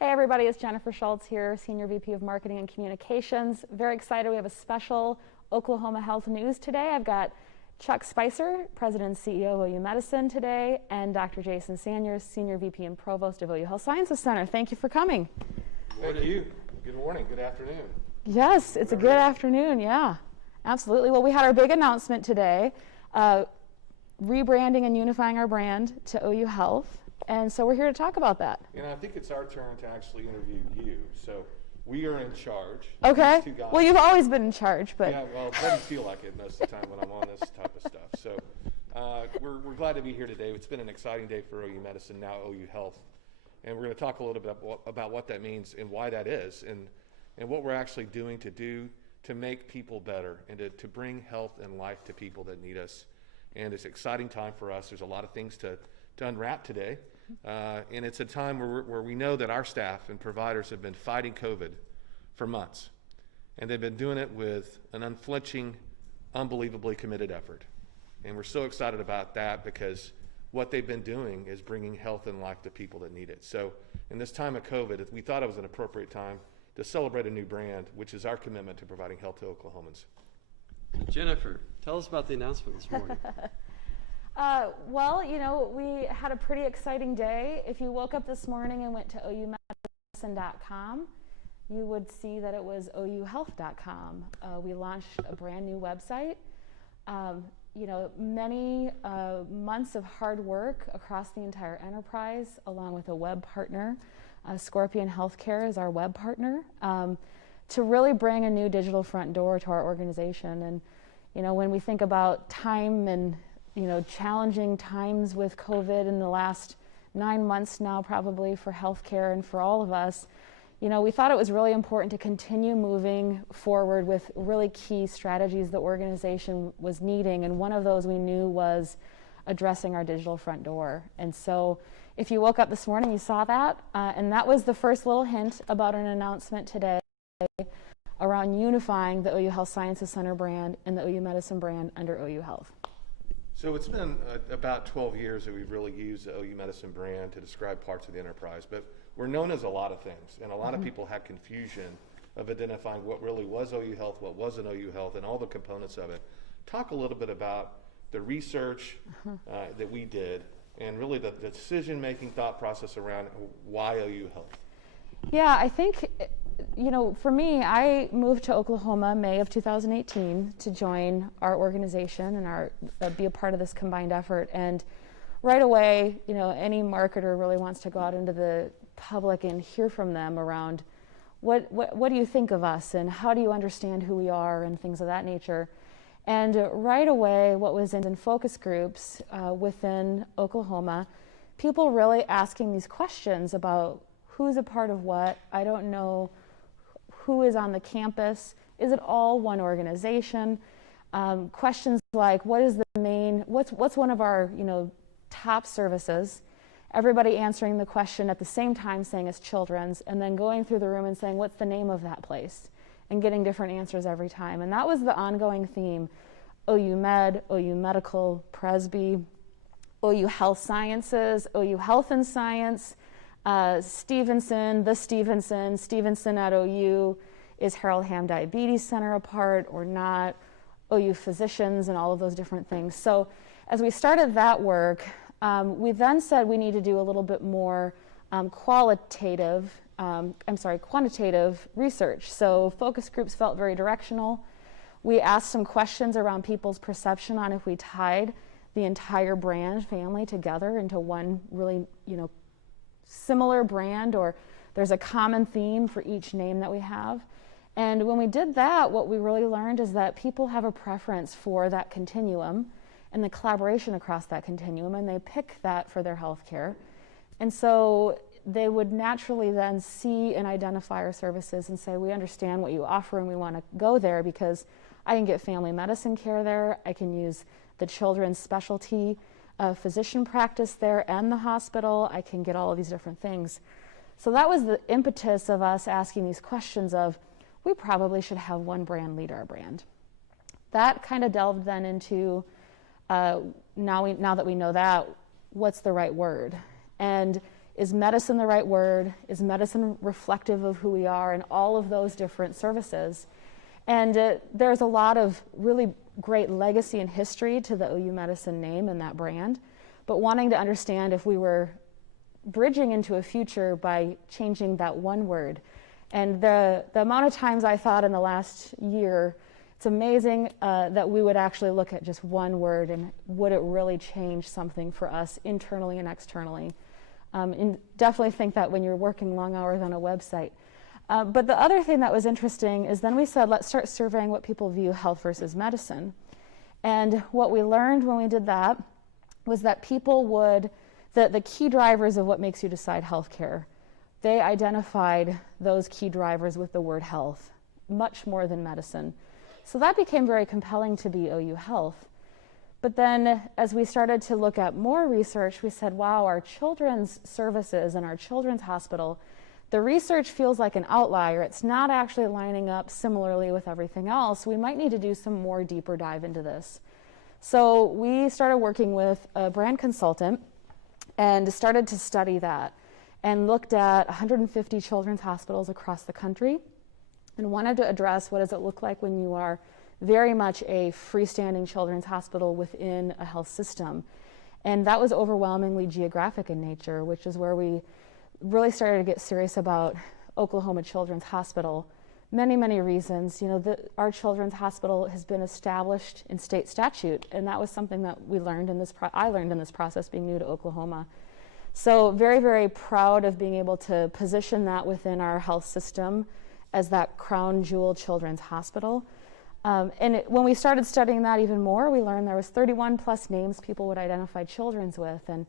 Hey everybody, it's Jennifer Schultz here, Senior VP of Marketing and Communications. Very excited, we have a special Oklahoma Health News today. I've got Chuck Spicer, President and CEO of OU Medicine today, and Dr. Jason Sanyers, Senior VP and Provost of OU Health Sciences Center. Thank you for coming. Thank you. Good morning, good afternoon. Yes, it's a good afternoon, yeah, absolutely. Well, we had our big announcement today, rebranding and unifying our brand to OU Health. And so we're here to talk about that. And I think it's our turn to actually interview you. So we are in charge. Okay. These two guys. Well, you've always been in charge, but. Yeah, well, it doesn't feel like it most of the time when I'm on this type of stuff. So we're glad to be here today. It's been an exciting day for OU Medicine, now OU Health. And we're going to talk a little bit about what that means and why that is and what we're actually doing to make people better and to bring health and life to people that need us. And it's an exciting time for us. There's a lot of things to unwrap today. And it's a time where we know that our staff and providers have been fighting COVID for months. And they've been doing it with an unflinching, unbelievably committed effort. And we're so excited about that because what they've been doing is bringing health and life to people that need it. So in this time of COVID, we thought it was an appropriate time to celebrate a new brand, which is our commitment to providing health to Oklahomans. Jennifer, tell us about the announcement this morning. Well, you know, we had a pretty exciting day. If you woke up this morning and went to oumedicine.com, you would see that it was ouhealth.com. We launched a brand new website. You know, many months of hard work across the entire enterprise, along with a web partner. Scorpion Healthcare is our web partner, to really bring a new digital front door to our organization. And, you know, when we think about time and challenging times with COVID in the last 9 months now, probably for healthcare and for all of us, we thought it was really important to continue moving forward with really key strategies the organization was needing. And one of those we knew was addressing our digital front door. And so if you woke up this morning, you saw that. And that was the first little hint about an announcement today around unifying the OU Health Sciences Center brand and the OU Medicine brand under OU Health. So it's been about 12 years that we've really used the OU Medicine brand to describe parts of the enterprise, but we're known as a lot of things, and a lot of people had confusion of identifying what really was OU Health, what wasn't OU Health, and all the components of it. Talk a little bit about the research that we did, and really the decision-making thought process around why OU Health. Yeah, I think, for me, I moved to Oklahoma May of 2018 to join our organization and be a part of this combined effort. And right away, any marketer really wants to go out into the public and hear from them around what do you think of us and how do you understand who we are and things of that nature. And right away, what was in focus groups within Oklahoma, people really asking these questions about who's a part of what. I don't know who is on the campus. Is it all one organization? Questions like, what is the what's one of our top services? Everybody answering the question at the same time saying it's children's, and then going through the room and saying, what's the name of that place? And getting different answers every time. And that was the ongoing theme. OU Med, OU Medical, Presby, OU Health Sciences, OU Health and Science, Stevenson at OU. Is Harold Ham Diabetes Center a part or not? OU Physicians and all of those different things. So as we started that work, we then said we need to do a little bit more quantitative research. So focus groups felt very directional. We asked some questions around people's perception on if we tied the entire brand family together into one really, similar brand, or there's a common theme for each name that we have. And when we did that, what we really learned is that people have a preference for that continuum and the collaboration across that continuum, and they pick that for their healthcare. And so they would naturally then see and identify our services and say, we understand what you offer and we want to go there because I can get family medicine care there, I can use the children's specialty physician practice there and the hospital, I can get all of these different things. So that was the impetus of us asking these questions of, we probably should have one brand lead our brand. That kind of delved then into, now that we know that, what's the right word? And Is medicine the right word? Is medicine reflective of who we are? And all of those different services. And there's a lot of really great legacy and history to the OU Medicine name and that brand, but wanting to understand if we were bridging into a future by changing that one word. And the amount of times I thought in the last year, it's amazing that we would actually look at just one word and would it really change something for us internally and externally. And definitely think that when you're working long hours on a website. But the other thing that was interesting is then we said, let's start surveying what people view health versus medicine. And what we learned when we did that was that people would, the key drivers of what makes you decide healthcare, they identified those key drivers with the word health, much more than medicine. So that became very compelling to be OU Health. But then as we started to look at more research, we said, wow, our children's services and our children's hospital, the research feels like an outlier. It's not actually lining up similarly with everything else. We might need to do some more deeper dive into this. So we started working with a brand consultant and started to study that and looked at 150 children's hospitals across the country and wanted to address what does it look like when you are very much a freestanding children's hospital within a health system. And that was overwhelmingly geographic in nature, which is where we really started to get serious about Oklahoma Children's Hospital. Many, many reasons. You know, our children's hospital has been established in state statute, and that was something that we learned in this I learned in this process being new to Oklahoma. So very, very proud of being able to position that within our health system as that crown jewel children's hospital. When we started studying that even more, we learned there was 31 plus names people would identify children's with, and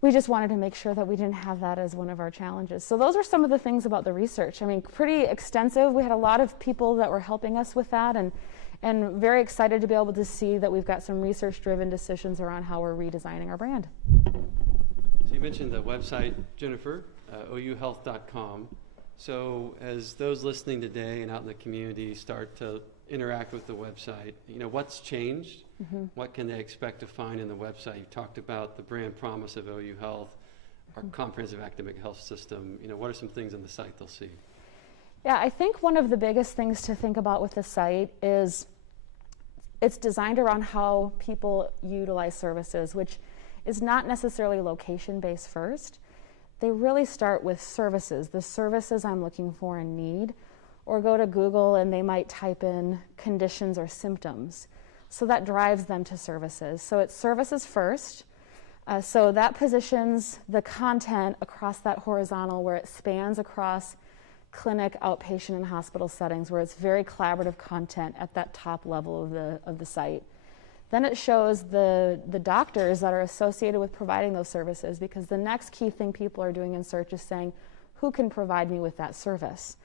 we just wanted to make sure that we didn't have that as one of our challenges. So those are some of the things about the research. I mean, pretty extensive. We had a lot of people that were helping us with that, and very excited to be able to see that we've got some research-driven decisions around how we're redesigning our brand. So you mentioned the website, Jennifer, ouhealth.com. So as those listening today and out in the community start to interact with the website, you know, what's changed? Mm-hmm. What can they expect to find in the website? You talked about the brand promise of OU Health, our comprehensive academic health system. You know, what are some things on the site they'll see? Yeah, I think one of the biggest things to think about with the site is it's designed around how people utilize services, which is not necessarily location-based first. They really start with services, the services I'm looking for and need, or go to Google and they might type in conditions or symptoms. So that drives them to services. So it's services first. So that positions the content across that horizontal where it spans across clinic, outpatient, and hospital settings, where it's very collaborative content at that top level of the site. Then it shows the doctors that are associated with providing those services, because the next key thing people are doing in search is saying, who can provide me with that service?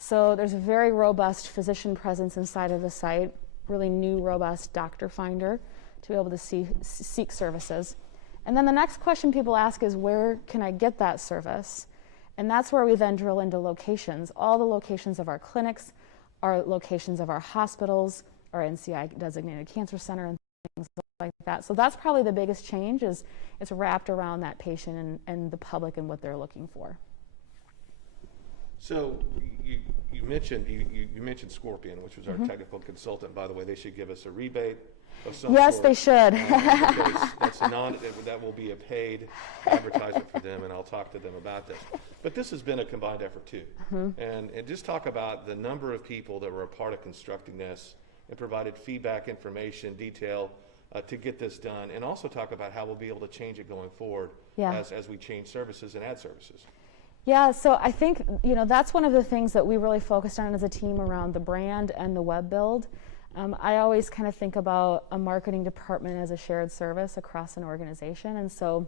So there's a very robust physician presence inside of the site, really new, robust doctor finder to be able to seek services. And then the next question people ask is, where can I get that service? And that's where we then drill into locations, all the locations of our clinics, our locations of our hospitals, our NCI designated cancer center, and things like that. So that's probably the biggest change, is it's wrapped around that patient and the public and what they're looking for. So you mentioned Scorpion, which was our technical consultant. By the way, they should give us a rebate of some Yes, sort. they should. Because that will be a paid advertisement for them, and I'll talk to them about this. But this has been a combined effort too. And just talk about the number of people that were a part of constructing this and provided feedback, information, detail to get this done, and also talk about how we'll be able to change it going forward as we change services and add services. Yeah, so I think, you know, that's one of the things that we really focused on as a team around the brand and the web build. I always kind of think about a marketing department as a shared service across an organization, and so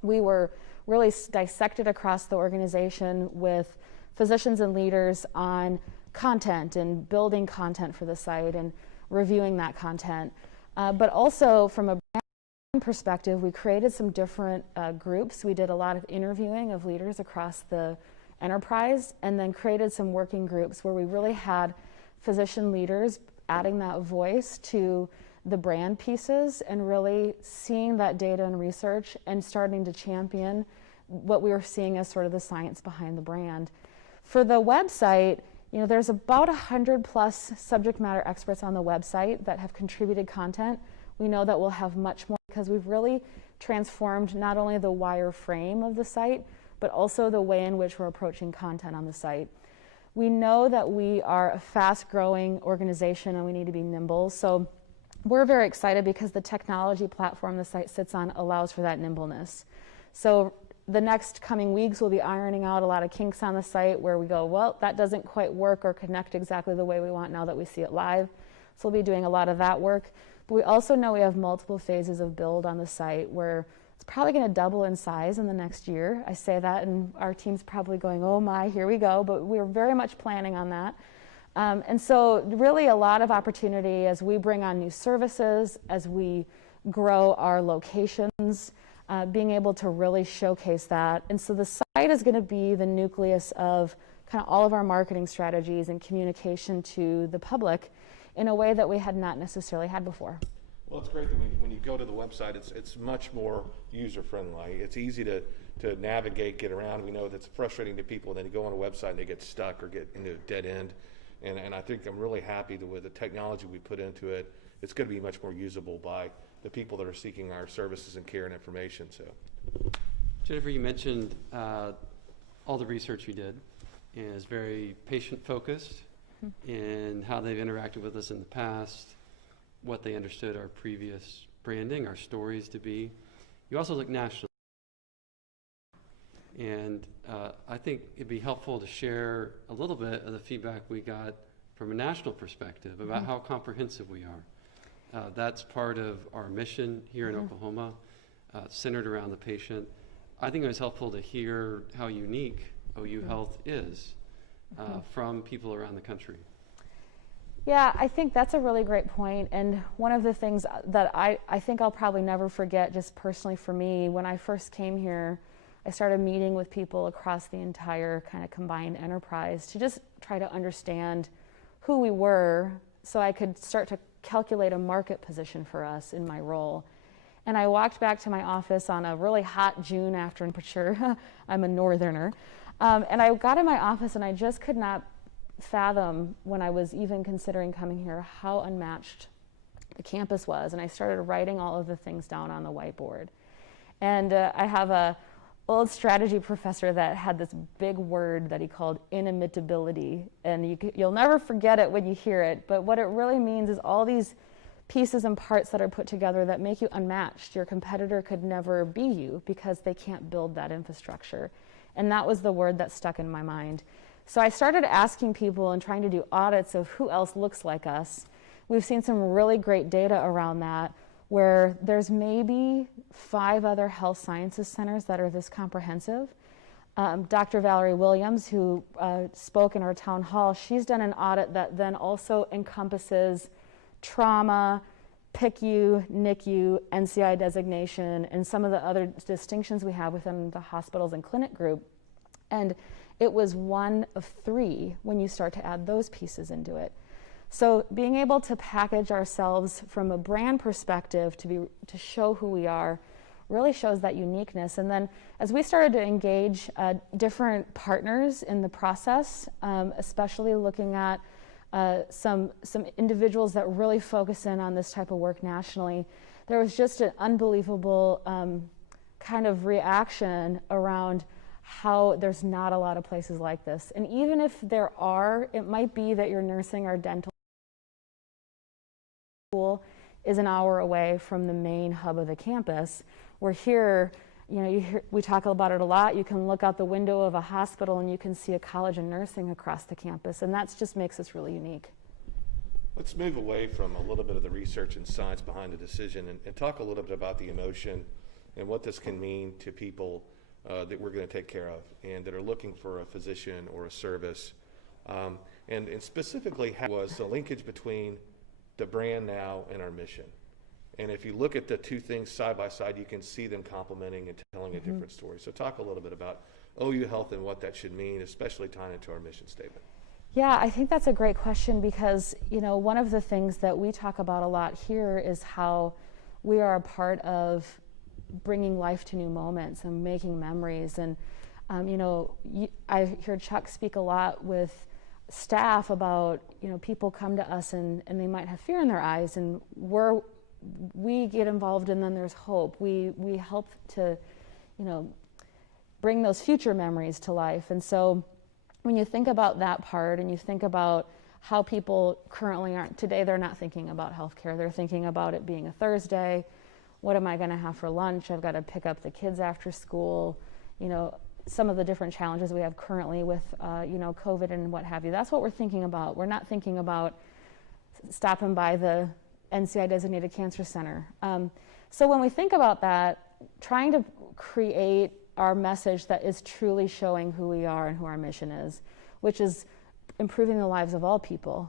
we were really dissected across the organization with physicians and leaders on content and building content for the site and reviewing that content. But also from a brand perspective, we created some different groups. We did a lot of interviewing of leaders across the enterprise, and then created some working groups where we really had physician leaders adding that voice to the brand pieces and really seeing that data and research and starting to champion what we were seeing as sort of the science behind the brand. For the website, there's about 100 plus subject matter experts on the website that have contributed content. We know that we'll have much more because we've really transformed not only the wireframe of the site, but also the way in which we're approaching content on the site. We know that we are a fast-growing organization and we need to be nimble. So we're very excited because the technology platform the site sits on allows for that nimbleness. So the next coming weeks, we'll be ironing out a lot of kinks on the site where we go, well, that doesn't quite work or connect exactly the way we want now that we see it live. So we'll be doing a lot of that work. But we also know we have multiple phases of build on the site where it's probably going to double in size in the next year. I say that and our team's probably going, oh my, here we go. But we're very much planning on that. And so really a lot of opportunity as we bring on new services, as we grow our locations, being able to really showcase that. And so the site is going to be the nucleus of kind of all of our marketing strategies and communication to the public in a way that we had not necessarily had before. Well, it's great that when you go to the website, it's much more user-friendly. It's easy to navigate, get around. We know that's frustrating to people, and then you go on a website and they get stuck or get into a dead end. And I think I'm really happy that with the technology we put into it, it's going to be much more usable by the people that are seeking our services and care and information. So, Jennifer, you mentioned all the research you did, and it's very patient-focused in how they've interacted with us in the past, what they understood our previous branding, our stories to be. You also look nationally. And I think it'd be helpful to share a little bit of the feedback we got from a national perspective about how comprehensive we are. That's part of our mission here in Oklahoma, centered around the patient. I think it was helpful to hear how unique OU Health is from people around the country. Yeah, I think that's a really great point. And one of the things that I think I'll probably never forget, just personally for me, when I first came here, I started meeting with people across the entire kind of combined enterprise to just try to understand who we were so I could start to calculate a market position for us in my role. And I walked back to my office on a really hot June afternoon temperature. I'm a northerner. And I got in my office and I just could not fathom when I was even considering coming here how unmatched the campus was. And I started writing all of the things down on the whiteboard. And I have a old strategy professor that had this big word that he called inimitability, and you'll never forget it when you hear it, but what it really means is all these pieces and parts that are put together that make you unmatched. Your competitor could never be you because they can't build that infrastructure. And that was the word that stuck in my mind. So I started asking people and trying to do audits of who else looks like us. We've seen some really great data around that, where there's maybe 5 other health sciences centers that are this comprehensive. Dr. Valerie Williams, who spoke in our town hall, she's done an audit that then also encompasses trauma, PICU, NICU, NCI designation, and some of the other distinctions we have within the hospitals and clinic group. And it was 1 of 3 when you start to add those pieces into it. So being able to package ourselves from a brand perspective to show who we are really shows that uniqueness. And then as we started to engage different partners in the process, especially looking at some individuals that really focus in on this type of work nationally, there was just an unbelievable kind of reaction around how there's not a lot of places like this. And even if there are, it might be that your nursing or dental school is an hour away from the main hub of the campus. We're here, we talk about it a lot. You can look out the window of a hospital and you can see a college of nursing across the campus, and that just makes us really unique. let's move away from a little bit of the research and science behind the decision and talk a little bit about the emotion and what this can mean to people that we're going to take care of and that are looking for a physician or a service. And specifically, how was the linkage between the brand now and our mission? And if you look at the two things side by side, you can see them complementing and telling a different story. So talk a little bit about OU Health and what that should mean, especially tying into our mission statement. Yeah, I think that's a great question because, one of the things that we talk about a lot here is how we are a part of bringing life to new moments and making memories. And I hear Chuck speak a lot with staff about, people come to us and they might have fear in their eyes, and we get involved, and then there's hope. We help to, bring those future memories to life. And so when you think about that part, and you think about how people currently aren't, today they're not thinking about healthcare. They're thinking about it being a Thursday. What am I going to have for lunch? I've got to pick up the kids after school. Some of the different challenges we have currently with, COVID and what have you. That's what we're thinking about. We're not thinking about stopping by the NCI Designated Cancer Center. So when we think about that, trying to create our message that is truly showing who we are and who our mission is, which is improving the lives of all people.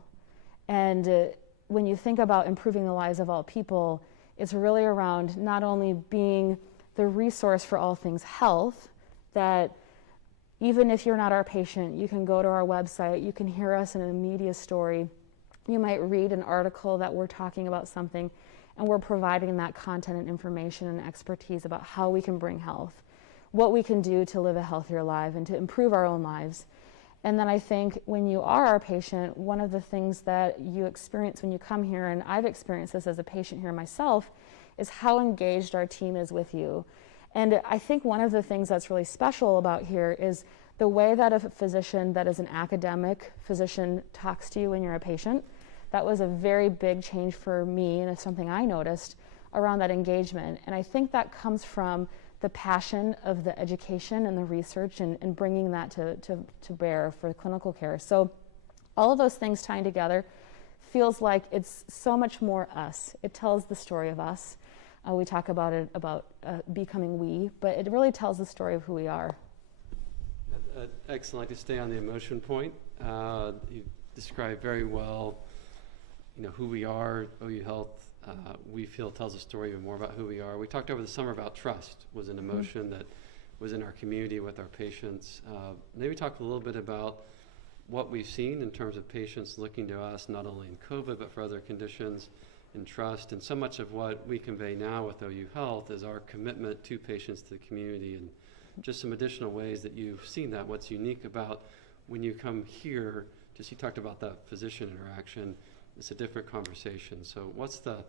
And when you think about improving the lives of all people, it's really around not only being the resource for all things health, that even if you're not our patient, you can go to our website, you can hear us in a media story, you might read an article that we're talking about something, and we're providing that content and information and expertise about how we can bring health, what we can do to live a healthier life and to improve our own lives. And then I think when you are our patient, one of the things that you experience when you come here, and I've experienced this as a patient here myself, is how engaged our team is with you. And I think one of the things that's really special about here is the way that a physician that is an academic physician talks to you when you're a patient. That was a very big change for me, and it's something I noticed around that engagement. And I think that comes from the passion of the education and the research and bringing that to bear for clinical care. So all of those things tying together feels like it's so much more us. It tells the story of us. We talk about it, about becoming we, but it really tells the story of who we are. Excellent. I'd like to stay on the emotion point. You described very well, who we are. OU Health, we feel, tells a story even more about who we are. We talked over the summer about trust was an emotion that was in our community with our patients. Maybe talk a little bit about what we've seen in terms of patients looking to us, not only in COVID, but for other conditions, and trust. And so much of what we convey now with OU Health is our commitment to patients, to the community, and just some additional ways that you've seen that. What's unique about when you come here, you talked about that physician interaction, it's a different conversation. So what's the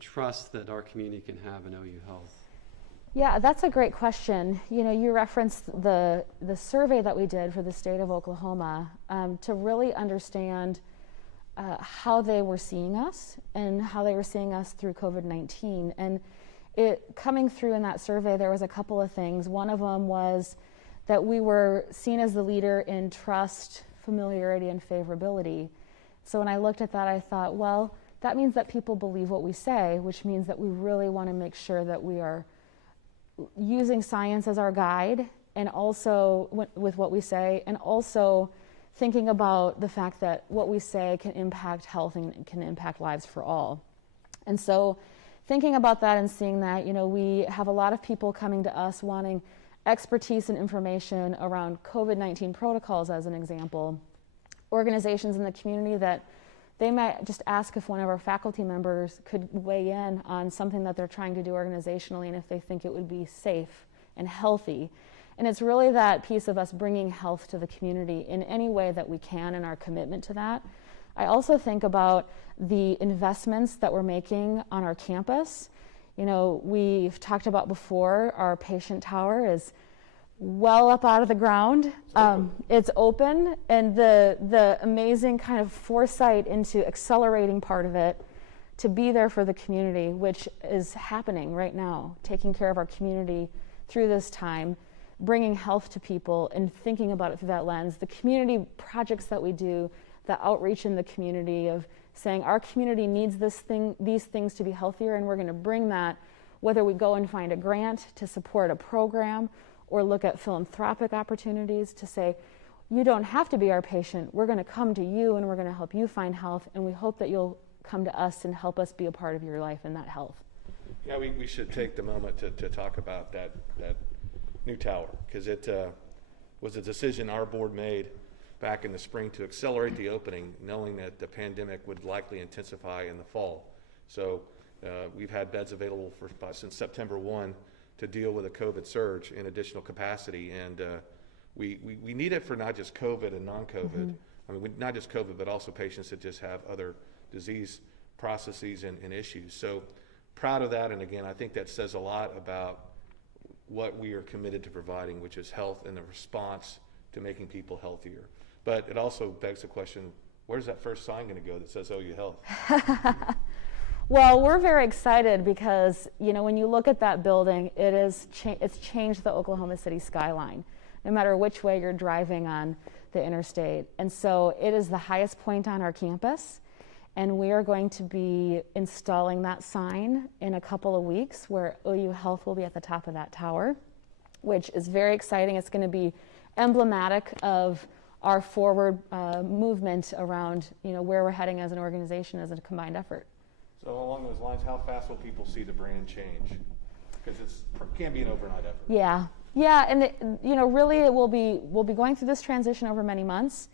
trust that our community can have in OU Health? Yeah, that's a great question. You referenced the survey that we did for the state of Oklahoma to really understand how they were seeing us and how they were seeing us through COVID-19. And it coming through in that survey, there was a couple of things. One of them was that we were seen as the leader in trust, familiarity, and favorability. So when I looked at that, I thought, well, that means that people believe what we say, which means that we really want to make sure that we are using science as our guide, and also with what we say, and also thinking about the fact that what we say can impact health and can impact lives for all. And so thinking about that and seeing that, we have a lot of people coming to us wanting expertise and information around COVID-19 protocols, as an example. Organizations in the community that they might just ask if one of our faculty members could weigh in on something that they're trying to do organizationally and if they think it would be safe and healthy. And it's really that piece of us bringing health to the community in any way that we can, and our commitment to that. I also think about the investments that we're making on our campus. We've talked about before, our patient tower is well up out of the ground. It's open, and the amazing kind of foresight into accelerating part of it to be there for the community, which is happening right now, taking care of our community through this time, bringing health to people and thinking about it through that lens. The community projects that we do, the outreach in the community of saying our community needs these things to be healthier, and we're going to bring that, whether we go and find a grant to support a program or look at philanthropic opportunities to say, you don't have to be our patient. We're going to come to you and we're going to help you find health, and we hope that you'll come to us and help us be a part of your life and that health. Yeah, we should take the moment to talk about that new tower, because it was a decision our board made back in the spring to accelerate the opening, knowing that the pandemic would likely intensify in the fall. So we've had beds available since September 1 to deal with a COVID surge in additional capacity. And we need it for not just COVID and non-COVID. I mean, not just COVID, but also patients that just have other disease processes and issues. So proud of that. And again, I think that says a lot about what we are committed to providing, which is health and the response to making people healthier. But it also begs the question, where's that first sign going to go that says OU Health? Well, we're very excited because, you know, when you look at that building, it's changed the Oklahoma City skyline, no matter which way you're driving on the interstate. And so it is the highest point on our campus, and we are going to be installing that sign in a couple of weeks where OU Health will be at the top of that tower, which is very exciting. It's going to be emblematic of our forward movement around, you know, where we're heading as an organization, as a combined effort. So along those lines, how fast will people see the brand change? Because it can't be an overnight effort. Yeah, and you know, really, we'll be going through this transition over many months.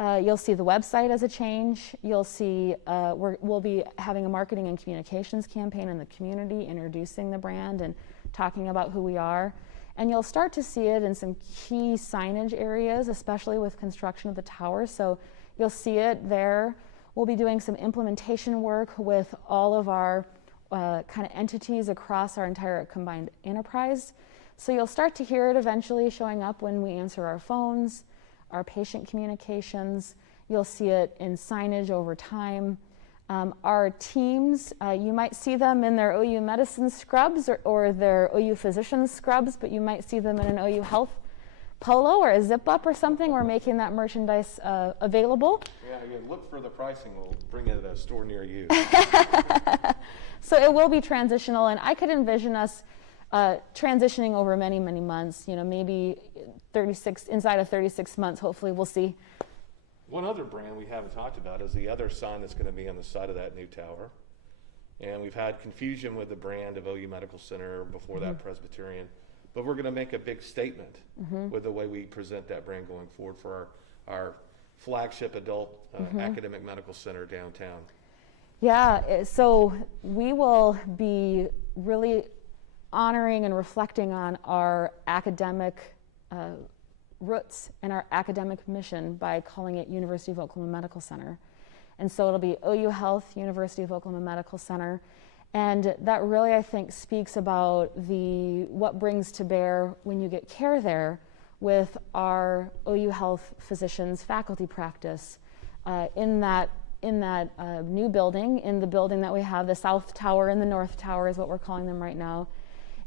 You'll see the website as a change. You'll see we'll be having a marketing and communications campaign in the community, introducing the brand and talking about who we are. And you'll start to see it in some key signage areas, especially with construction of the tower. So you'll see it there. We'll be doing some implementation work with all of our kind of entities across our entire combined enterprise. So you'll start to hear it eventually showing up when we answer our phones, our patient communications. You'll see it in signage over time. Our teams, you might see them in their OU Medicine scrubs or their OU Physician scrubs, but you might see them in an OU Health polo or a zip-up or something. We're making that merchandise available. Yeah, again, look for the pricing. We'll bring it at a store near you. So it will be transitional, and I could envision us transitioning over many, many months, you know, maybe inside of 36 months, hopefully we'll see. One other brand we haven't talked about is the other sign that's going to be on the side of that new tower. And we've had confusion with the brand of OU Medical Center, before that Presbyterian. But we're going to make a big statement with the way we present that brand going forward for our flagship adult academic medical center downtown. Yeah, so we will be really honoring and reflecting on our academic roots and our academic mission by calling it University of Oklahoma Medical Center. And so it'll be OU Health, University of Oklahoma Medical Center. And that really, I think, speaks about what brings to bear when you get care there with our OU Health physicians' faculty practice in that new building, in the building that we have, the South Tower and the North Tower is what we're calling them right now.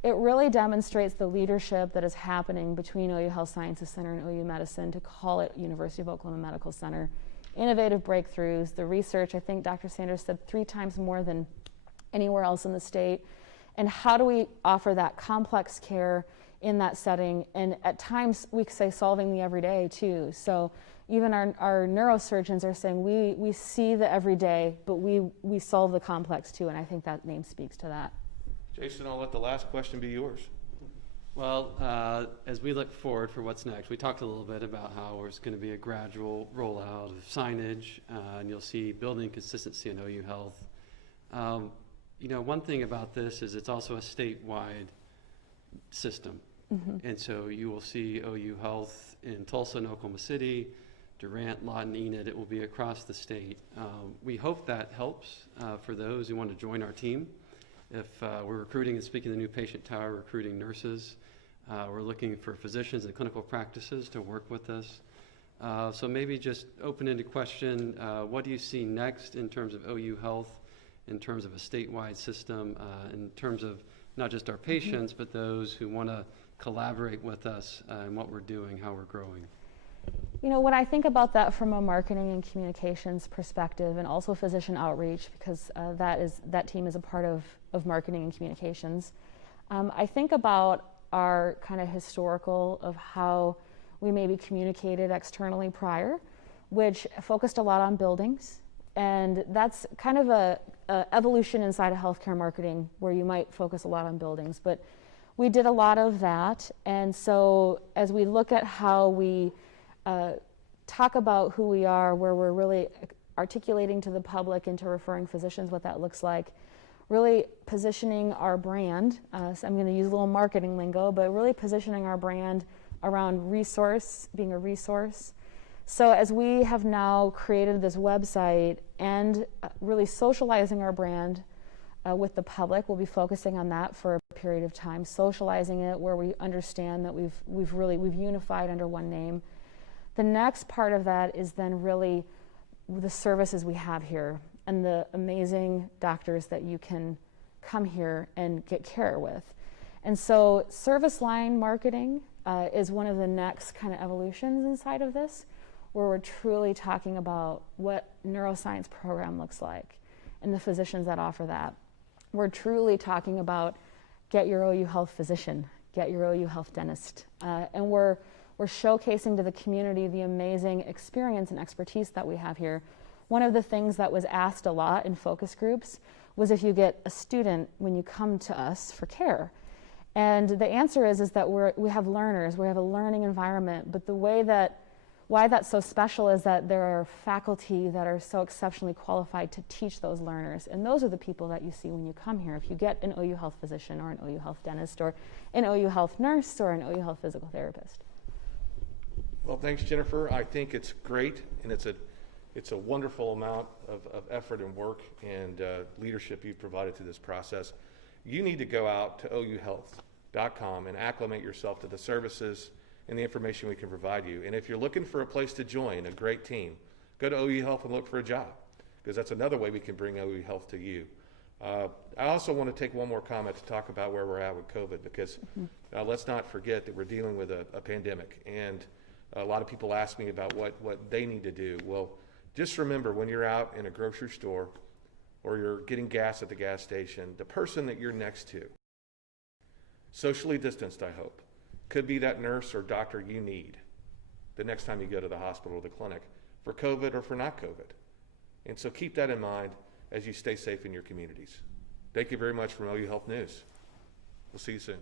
It really demonstrates the leadership that is happening between OU Health Sciences Center and OU Medicine to call it University of Oklahoma Medical Center. Innovative breakthroughs, the research, I think Dr. Sanders said 3 times more than anywhere else in the state. And how do we offer that complex care in that setting? And at times we say solving the everyday too. So even our neurosurgeons are saying we see the everyday, but we solve the complex too. And I think that name speaks to that. Jason, I'll let the last question be yours. Well, as we look forward for what's next, we talked a little bit about how there's going to be a gradual rollout of signage, and you'll see building consistency in OU Health. You know, one thing about this is it's also a statewide system. And so you will see OU Health in Tulsa and Oklahoma City, Durant, Lawton, Enid. It will be across the state. We hope that helps for those who want to join our team. If we're recruiting and speaking of the new patient tower, recruiting nurses, we're looking for physicians and clinical practices to work with us. So maybe just open-ended question, what do you see next in terms of OU Health, in terms of a statewide system, in terms of not just our patients, but those who want to collaborate with us in what we're doing, how we're growing? You know, when I think about that from a marketing and communications perspective, and also physician outreach, because that team is a part of marketing and communications, I think about our kind of historical of how we maybe communicated externally prior, which focused a lot on buildings. And that's kind of a evolution inside of healthcare marketing where you might focus a lot on buildings. But we did a lot of that. And so as we look at how we talk about who we are, where we're really articulating to the public and to referring physicians what that looks like, really positioning our brand. So I'm going to use a little marketing lingo, but really positioning our brand around resource, being a resource. So as we have now created this website and really socializing our brand with the public, we'll be focusing on that for a period of time, socializing it where we understand that we've unified under one name. The next part of that is then really the services we have here and the amazing doctors that you can come here and get care with. And so service line marketing is one of the next kind of evolutions inside of this, where we're truly talking about what neuroscience program looks like and the physicians that offer that. We're truly talking about get your OU Health physician, get your OU Health dentist. And we're showcasing to the community the amazing experience and expertise that we have here. One of the things that was asked a lot in focus groups was if you get a student when you come to us for care. And the answer is that we have learners, we have a learning environment, but why that's so special is that there are faculty that are so exceptionally qualified to teach those learners. And those are the people that you see when you come here. If you get an OU Health physician or an OU Health dentist or an OU Health nurse or an OU Health physical therapist. Well, thanks, Jennifer. I think it's great, and it's a wonderful amount of effort and work and leadership you've provided to this process. You need to go out to ouhealth.com and acclimate yourself to the services and the information we can provide you. And if you're looking for a place to join a great team, go to OU Health and look for a job, because that's another way we can bring OU Health to you. I also want to take one more comment to talk about where we're at with COVID, because let's not forget that we're dealing with a pandemic, and a lot of people ask me about what they need to do. Well, just remember, when you're out in a grocery store or you're getting gas at the gas station, the person that you're next to, socially distanced, I hope, could be that nurse or doctor you need the next time you go to the hospital or the clinic for COVID or for not COVID. And so keep that in mind as you stay safe in your communities. Thank you very much from OU Health News. We'll see you soon.